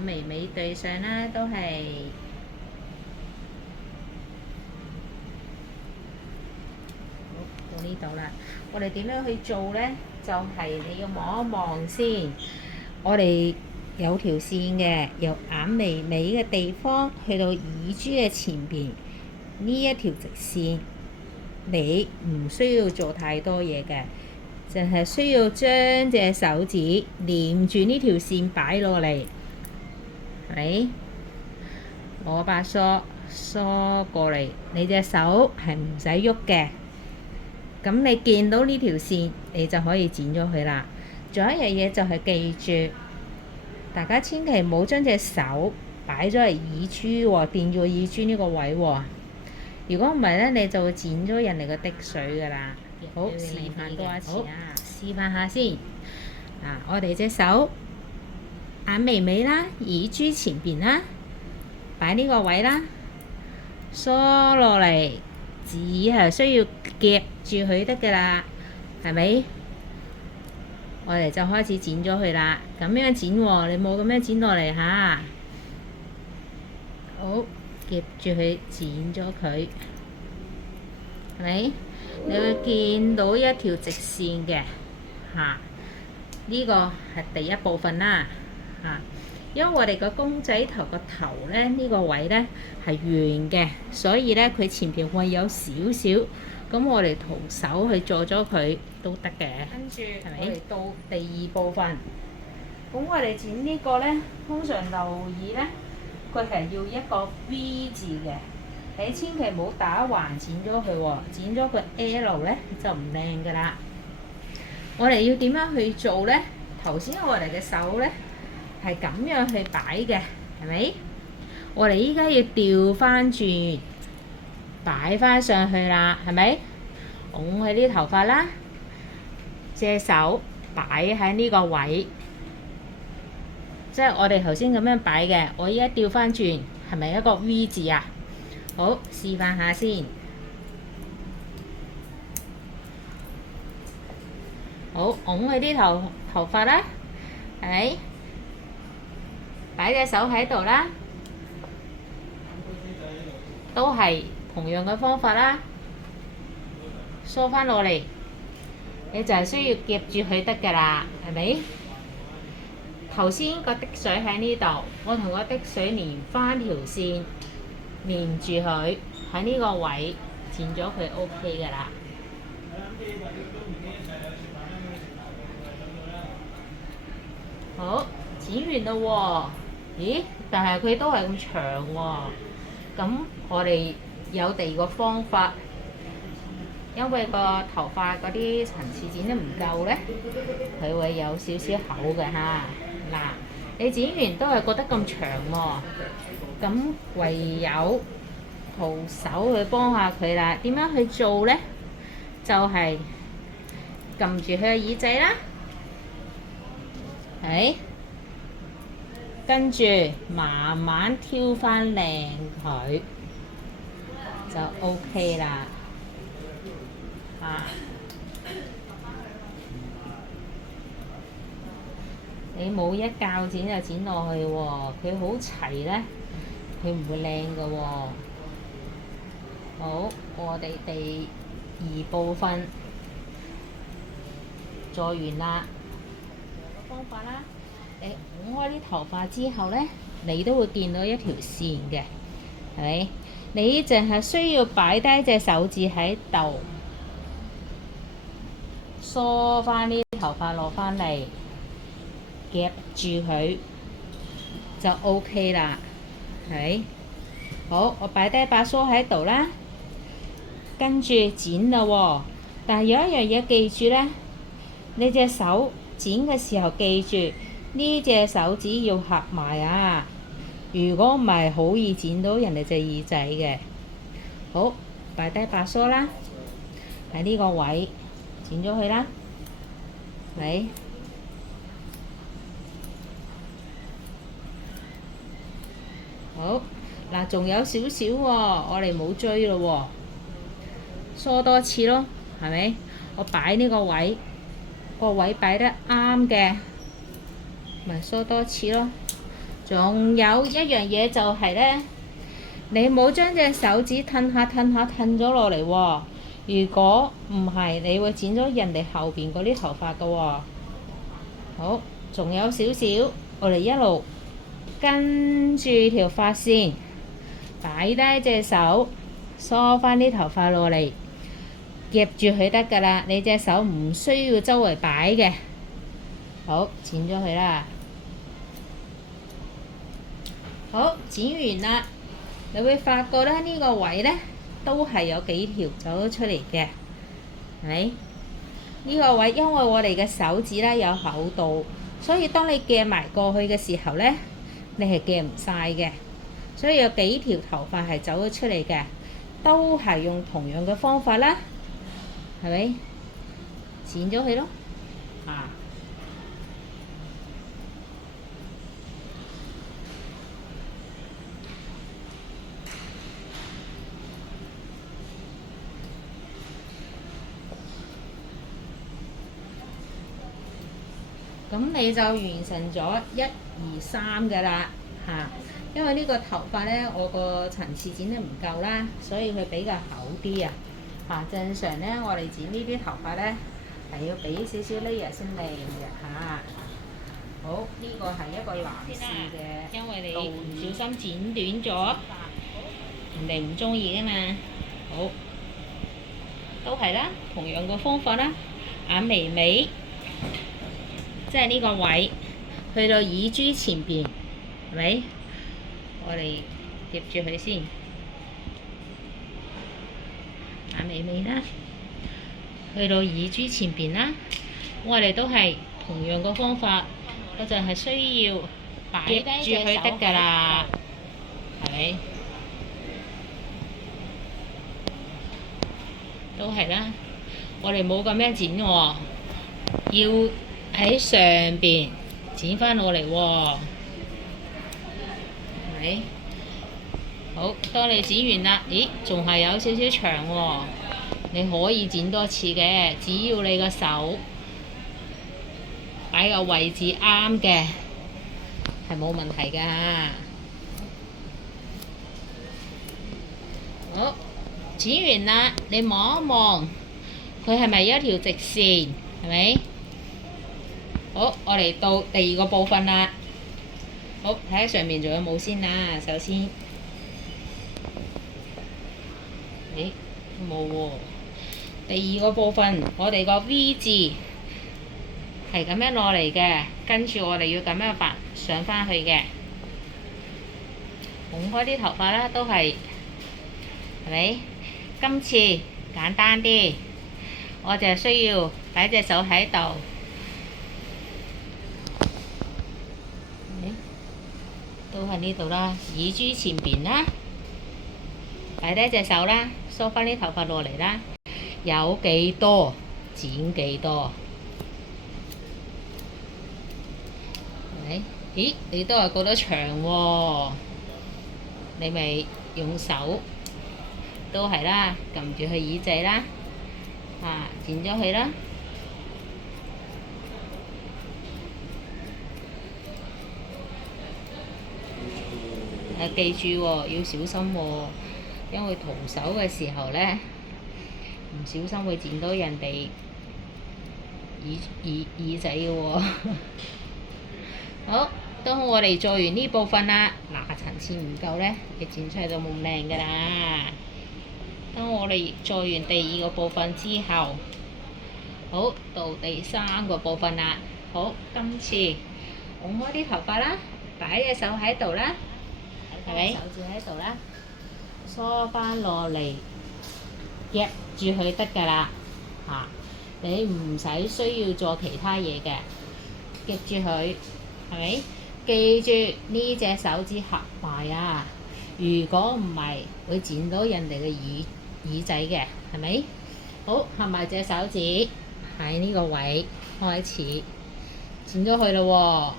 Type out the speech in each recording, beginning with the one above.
眼眉尾對上啦，都係好到呢度啦。我哋點樣去做呢？就係你要望一望先。我哋有條線嘅，由眼眉尾嘅地方去到耳珠嘅前邊呢一條直線，你唔需要做太多嘢嘅，就係需要將隻手指連住呢條線擺落嚟，係咪？攞把梳梳過嚟，你隻手係唔使喐嘅。咁你見到呢條線，你就可以剪咗佢啦。仲有一樣嘢就係記住，大家千祈唔好將隻手擺咗嚟耳珠喎，掂住耳珠呢個位喎。如果唔係咧，你就會剪咗人哋個滴水噶啦。好，示範多一次啊！示範下先。我哋隻手眼眉尾啦，耳珠前邊啦，擺呢個位啦，梳落嚟，只係需要夾住佢得噶啦，係咪？我哋就開始剪咗佢啦。咁樣剪喎，你冇咁樣剪落嚟嚇。好，夾住佢剪咗佢，係咪？你會見到一條直線嘅嚇。呢個係第一部分啦嚇。因為我哋個公仔頭個頭咧，呢個位咧係圓嘅，所以咧佢前邊會有少少。咁我哋徒手去做咗佢都得嘅。跟住係咪？我哋到第二部分。咁我哋剪呢個咧，通常留意咧，佢係要一個 V 字嘅。你千祈唔好打橫剪咗佢喎，剪咗個 L 咧就唔靚噶啦。我哋要點樣去做咧？頭先我哋嘅手咧係咁樣去擺嘅，係咪？我哋依家要調翻轉，擺翻上去啦，係咪？拱起啲頭髮啦，隻手擺喺呢個位，即係我哋頭先咁樣擺嘅。我依家調翻轉，係咪一個 V 字啊？好，示範下先。好，拱起啲頭髮啦，係咪？擺隻手喺度啦，都係同樣嘅方法啦。梳翻落嚟，你就係需要夾住佢得㗎啦，係咪？頭先個滴水喺呢度，我同個滴水連翻條線，連住佢喺呢個位剪咗佢 OK 㗎啦。好，剪完啦喎。咦？但係佢都係咁長喎。咁我哋有第二個方法，因為個頭髮嗰啲層次剪得唔夠咧，佢會有少少厚嘅嚇。嗱，你剪完都係覺得咁長喎，咁唯有徒手去幫下佢啦。點樣去做咧？就係撳住佢嘅耳仔啦，係。跟住慢慢挑翻靚佢，就 OK 啦。你冇一鉸剪就剪落去喎，佢好齊咧，佢唔會靚㗎喎。好，我哋第二部分做完啦。有個方法啦。你拱開啲頭髮之後咧，你都會見到一條線嘅，係咪？你淨係需要擺低隻手指喺度，梳翻啲頭髮落翻嚟，夾住佢就 OK 啦，係咪？好，我擺低把梳喺度啦，跟住剪啦喎。但係有一樣嘢記住咧，你隻手剪嘅時候記住。呢隻手指要合埋啊！如果唔係，好易剪到人哋隻耳仔嘅。好，擺低把梳啦，喺呢個位剪咗佢啦，嚟。好，嗱，仲有少少喎，我哋冇追咯喎，梳多次咯，係咪？我擺呢個位，個位擺得啱嘅。咪梳多次咯，仲有一樣嘢就係咧，你冇將隻手指褪下咗落嚟喎。如果唔係，你會剪咗人哋後邊嗰啲頭髮噶喎。好，仲有少少，我哋一路跟住條髮線，擺低隻手，梳翻啲頭髮落嚟，夾住佢得㗎啦。你隻手唔需要周圍擺嘅。好，剪咗佢啦。好，剪完啦，你會發覺咧呢個位咧都係有幾條走咗出嚟嘅，係咪？呢個位因為我哋嘅手指咧有厚度，所以當你夾埋過去嘅時候咧，你係夾唔晒嘅，所以有幾條頭髮係走咗出嚟嘅，都係用同樣嘅方法啦，係咪？剪咗佢咯，啊！咁你就完成咗1、2、3嘅啦嚇，因為呢個頭髮咧，我個層次剪得唔夠啦，所以佢比較厚啲啊嚇。正常咧，我哋剪呢啲頭髮咧係要俾少少 layer 先靚嘅嚇。好，呢個係一個男士嘅，因為你唔小心剪短咗，人哋唔中意啊嘛。好，都係啦，同樣個方法啦，眼眉尾。即係呢個位，去到耳珠前邊，係咪？我哋夾住佢先，眼眉尾啦，去到耳珠前邊啦。我哋都係同樣個方法，我就係需要擺住佢得㗎啦，係咪？都係啦，我哋冇咁樣剪喎，要喺上邊剪翻落嚟喎，係咪？好，當你剪完啦，咦，仲係有少少長喎，你可以剪多次嘅，只要你個手擺個位置啱嘅，係冇問題㗎。好，剪完啦，你望一望，佢係咪一條直線？係咪？好，我嚟到第二個部分啦。好，睇下上面仲有冇先啦。首先，咦，冇喎。第二個部分，我哋個 V 字係咁樣落嚟嘅，跟住我哋要咁樣發上返去嘅。拱開啲頭髮啦，都係，係咪？今次簡單啲，我就需要擺隻手喺度。都喺呢度啦，耳珠前邊啦，擺低隻手啦，梳翻啲頭髮落嚟啦，有幾多剪幾多，係咪？咦，你都係覺得長喎，你咪用手都係啦，撳住佢耳仔啦，剪咗佢啦。記住喎，要小心喎，因為徒手嘅時候咧，唔小心會剪到人哋耳仔嘅喎。好，當我哋做完呢部分啦，嗱，層次唔夠咧，你剪出嚟就冇咁靚㗎啦。當我哋做完第二個部分之後，好，到第三個部分啦。好，今次拱開啲頭髮啦，擺隻手喺度啦。係咪？手指喺度啦，梳翻落嚟，夾住佢得㗎啦，你唔使需要做其他嘢嘅，夾住佢，係咪？記住呢隻手指合埋啊！如果唔係，會剪到人哋嘅耳仔嘅，係咪？好，合埋隻手指喺呢個位開始剪咗佢咯喎。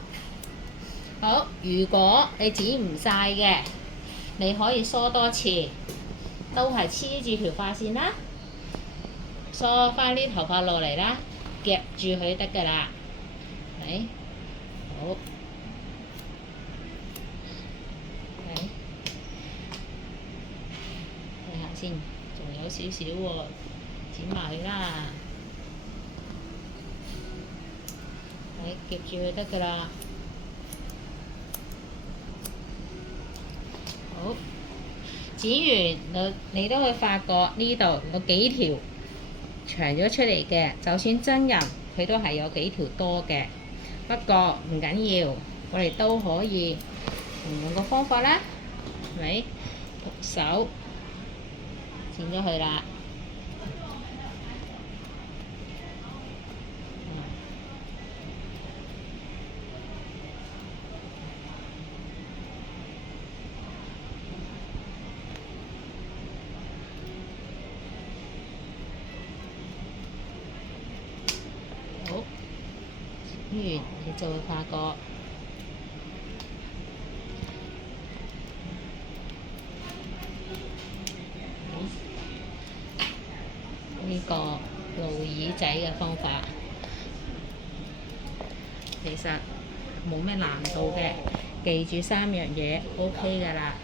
好，如果你剪唔晒嘅，你可以梳多次，都係黐住條髮線啦，梳翻啲頭髮落嚟啦，夾住佢得㗎啦，係咪？好，先？仲有少少喎，剪埋佢啦。夾住佢得㗎啦。好，剪完你都會發覺呢度有幾條長咗出嚟嘅，就算真人佢都係有幾條多嘅。不過唔緊要，我哋都可以同樣個方法啦，係咪？徒手剪咗佢啦。好，剪完你就會發覺呢個露耳仔嘅方法，其實冇咩難度嘅，記住3樣嘢 OK 㗎啦。